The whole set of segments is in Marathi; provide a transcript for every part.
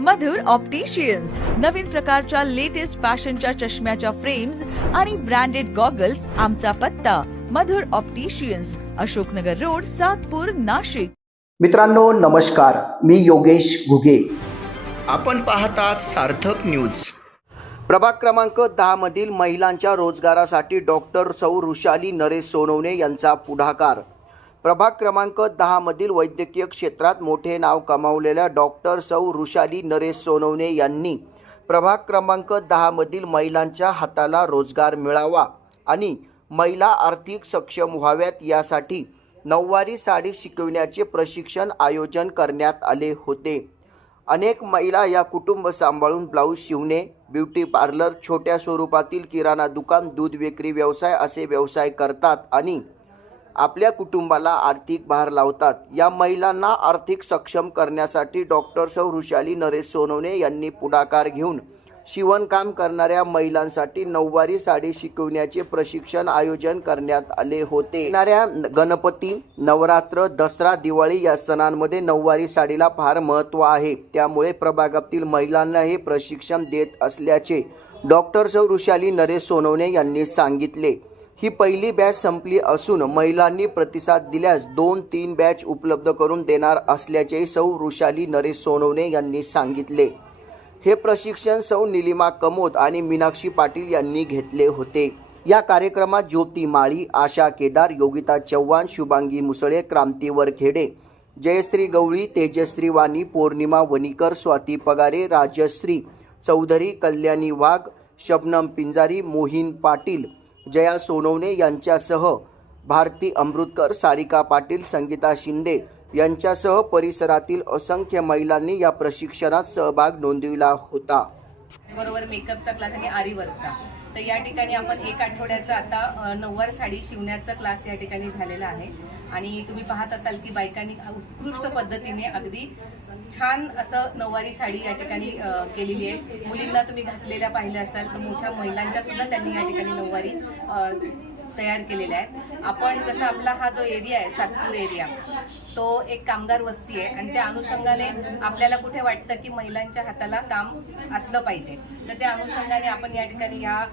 मधुर ऑप्टिशियन्स नवीन प्रकारच्या लेटेस्ट फॅशनच्या चष्म्याच्या फ्रेम्स आणि ब्रँडेड गॉगल्स आमचा पत्ता. Madhur opticians Ashoknagar road Satpur Nashik. मित्रांनो नमस्कार. मी योगेश घुगे. आपण पाहतात सार्थक न्यूज प्रभाग क्रमांक दहामधील महिलांच्या रोजगारासाठी डॉक्टर सौ ऋषाली नरेश सोनवणे यांचा पुढाकार. प्रभाग क्रमांक दहामधील वैद्यकीय क्षेत्रात मोठे नाव कमावलेल्या डॉक्टर सौ ऋषाली नरेश सोनवणे यांनी प्रभाग क्रमांक दहामधील महिलांच्या हाताला रोजगार मिळावा आणि महिला आर्थिक सक्षम व्हाव्यात यासाठी नऊवारी साडी शिकविण्याचे प्रशिक्षण आयोजन करण्यात आले होते. अनेक महिला या कुटुंब सांभाळून ब्लाऊज शिवणे ब्युटी पार्लर छोट्या स्वरूपातील किराणा दुकान दूध विक्री व्यवसाय असे व्यवसाय करतात आणि आपल्या कुटुंबाला आर्थिक भार लावतात. या महिलांना आर्थिक सक्षम करण्यासाठी डॉक्टर सौ ऋषाली नरेश सोनवणे यांनी पुढाकार घेऊन शिवणकाम करणाऱ्या महिलांसाठी नऊवारी साडी शिकवण्याचे प्रशिक्षण आयोजन करण्यात आले होते. येणाऱ्या गणपती नवरात्र दसरा दिवाळी या सणांमध्ये नऊवारी साडीला फार महत्त्व आहे. त्यामुळे प्रभागातील महिलांना हे प्रशिक्षण देत असल्याचे डॉक्टर सौ ऋषाली नरेश सोनवणे यांनी सांगितले. ही पहिली बॅच संपली असून महिलांनी प्रतिसाद दिल्यास दोन तीन बॅच उपलब्ध करून देणार असल्याचे सौ ऋषाली नरेश सोनवणे यांनी सांगितले. हे प्रशिक्षण सौ निलिमा कमोद आणि मीनाक्षी पाटील यांनी घेतले होते. या कार्यक्रमात ज्योती माळी आशा केदार योगिता चव्हाण शुभांगी मुसळे क्रांतीवर खेडे जयश्री गवळी तेजश्री वाणी पौर्णिमा वनीकर स्वाती पगारे राजश्री चौधरी कल्याणी वाघ शबनम पिंजारी मोहिन पाटील जया सोनवणे यांच्यासह भारती अमृतकर सारिका पाटील संगीता शिंदे यांच्यासह परिसरातील असंख्य महिलांनी या प्रशिक्षणात सहभाग नोंदविला होता. बरोबर मेकअपचा क्लास आणि आरीवर्कचा तर या ठिकाणी आपण एक आठवड्याचा आता नऊवार साडी शिवण्याचा क्लास या ठिकाणी झालेला आहे. आणि तुम्ही पाहत असाल की बायकांनी उत्कृष्ट पद्धतीने अगदी छान असं नऊवारी साडी या ठिकाणी केलेली आहे. मुलींना तुम्ही घातलेल्या पाहिल्या असाल तर मोठ्या महिलांच्या सुद्धा त्यांनी या ठिकाणी नऊवारी तयार केलेल्या आहेत. आपण जसं आपला हा जो एरिया आहे सातपूर एरिया तो एक कामगार वस्ती आहे आणि त्या अनुषंगाने आपल्याला कुठे वाटतं की महिलांच्या हाताला काम असलं पाहिजे. तर त्या अनुषंगाने आपण या ठिकाणी या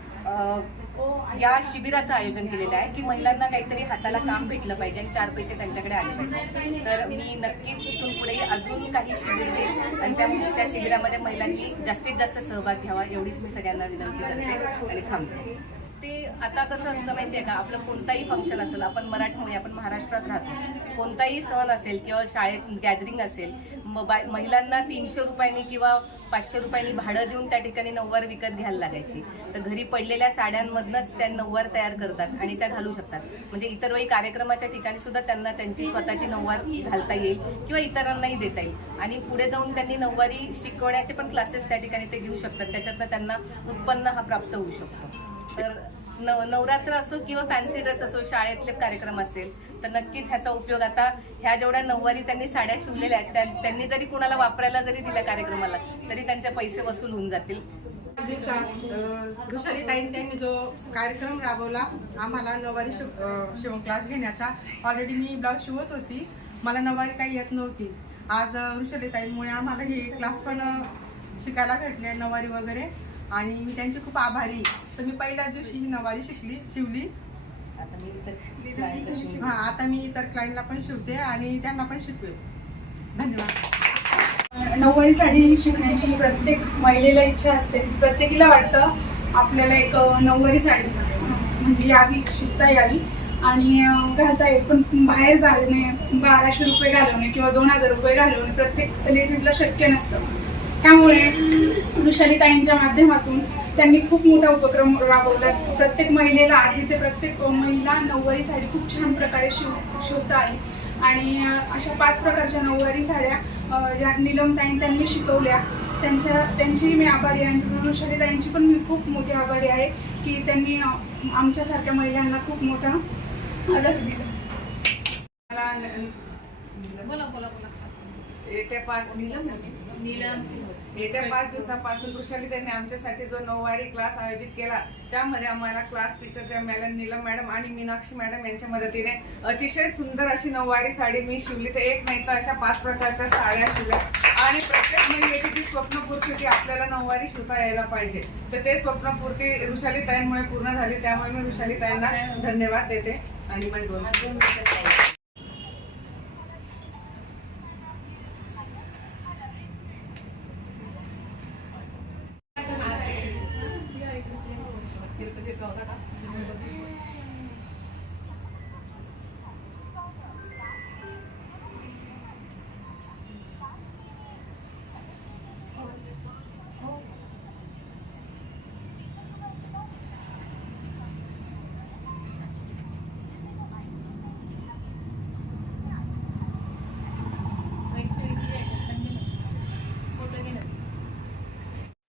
या शिबिराचं आयोजन केलेलं आहे की महिलांना काहीतरी हाताला काम भेटलं पाहिजे आणि चार पैसे त्यांच्याकडे आले पाहिजे. तर मी नक्कीच इथून पुढे अजून काही शिबिर देईल आणि त्या त्या शिबिरामध्ये महिलांनी जास्तीत जास्त सहभाग घ्यावा एवढीच मी सगळ्यांना विनंती करते आणि थांबते. ते आता कसं असतं माहितीये का? आपलं कोणताही फंक्शन असेल आपण मराठमोळी आपण महाराष्ट्रात राहतो. कोणताही सण असेल किंवा शाळेत गॅदरिंग असेल म बाय महिलांना तीनशे रुपयांनी किंवा पाचशे रुपयांनी भाडं देऊन त्या ठिकाणी नऊवार विकत घ्यायला लागायची. तर घरी पडलेल्या साड्यांमधनंच त्या नऊवार तयार करतात आणि त्या घालू शकतात. म्हणजे इतर वेळी कार्यक्रमाच्या ठिकाणी सुद्धा त्यांना त्यांची स्वतःची नऊवार घालता येईल किंवा इतरांनाही देता येईल. आणि पुढे जाऊन त्यांनी नऊवारी शिकवण्याचे पण क्लासेस त्या ठिकाणी ते घेऊ शकतात. त्याच्यातनं त्यांना उत्पन्न हा प्राप्त होऊ शकतो. तर नव नवरात्र असो किंवा फॅन्सी ड्रेस असो शाळेतले कार्यक्रम असेल तर नक्कीच ह्याचा उपयोग आता ह्या जेवढ्या नऊवारी त्यांनी साड्या शिवलेल्या आहेत त्या- त्यांनी जरी कुणाला वापरायला जरी दिल्या कार्यक्रमाला तरी त्यांचे पैसे वसूल होऊन जातील. दिवसात त्यांनी जो कार्यक्रम राबवला आम्हाला नऊवारी शिव शिवण क्लास घेण्याचा ऑलरेडी मी ब्लाऊज शिवत होती मला नऊवारी काही येत नव्हती. आज अ, आम्हाला हे क्लास पण शिकायला भेटले नऊवारी वगैरे. आणि मी त्यांची खूप आभारी. आहे. तर मी पहिल्याच दिवशी ही नऊवारी शिकली शिवली. आता मी इतर हां आता मी इतर क्लायंटला पण शिवते आणि त्यांना पण शिकवेल. धन्यवाद. नऊवारी साडी शिकण्याची प्रत्येक महिलेला इच्छा असते. प्रत्येकीला वाटतं आपल्याला एक नऊवारी साडी म्हणजे यावी शिकता यावी. आणि घालता येईल पण बाहेर जाणे बाराशे रुपये घालवणे किंवा दोन हजार रुपये घालवणे प्रत्येक लेडीजला शक्य नसतं. त्यामुळे वृषालीताईंच्या माध्यमातून त्यांनी खूप मोठा उपक्रम राबवला. प्रत्येक महिलेला आज इथे प्रत्येक महिला नऊवारी साडी खूप छान प्रकारे शिव शिवता आली. आणि अशा पाच प्रकारच्या नऊवारी साड्या ज्या निलमताईं त्यांनी शिकवल्या. त्यांच्या त्यांचीही मी आभारी आहे आणि वृषालीताईंची पण मी खूप मोठी आभारी आहे की त्यांनी आमच्यासारख्या महिलांना खूप मोठा आदर दिला. मला बोला बोला बोला. येत्या पाच नीलम नीलम. येत्या पाच दिवसापासून वृषाली त्यांनी आमच्यासाठी जो नऊवारी क्लास आयोजित केला त्यामध्ये आम्हाला क्लास टीचरच्या मॅडम नीलम मॅडम आणि मीनाक्षी मॅडम यांच्या मदतीने अतिशय सुंदर अशी नऊवारी साडी मी शिवली. तर एक नाही तर अशा पाच प्रकारच्या साड्या शिवल्या. आणि प्रत्येक महिलेची जी स्वप्नपूर्ती ती आपल्याला नऊवारी शिवता यायला पाहिजे. तर ते स्वप्नपूर्ती वृषाली ताईंमुळे पूर्ण झाली. त्यामुळे मी वृषाली ताईंना धन्यवाद देते. आणि माझी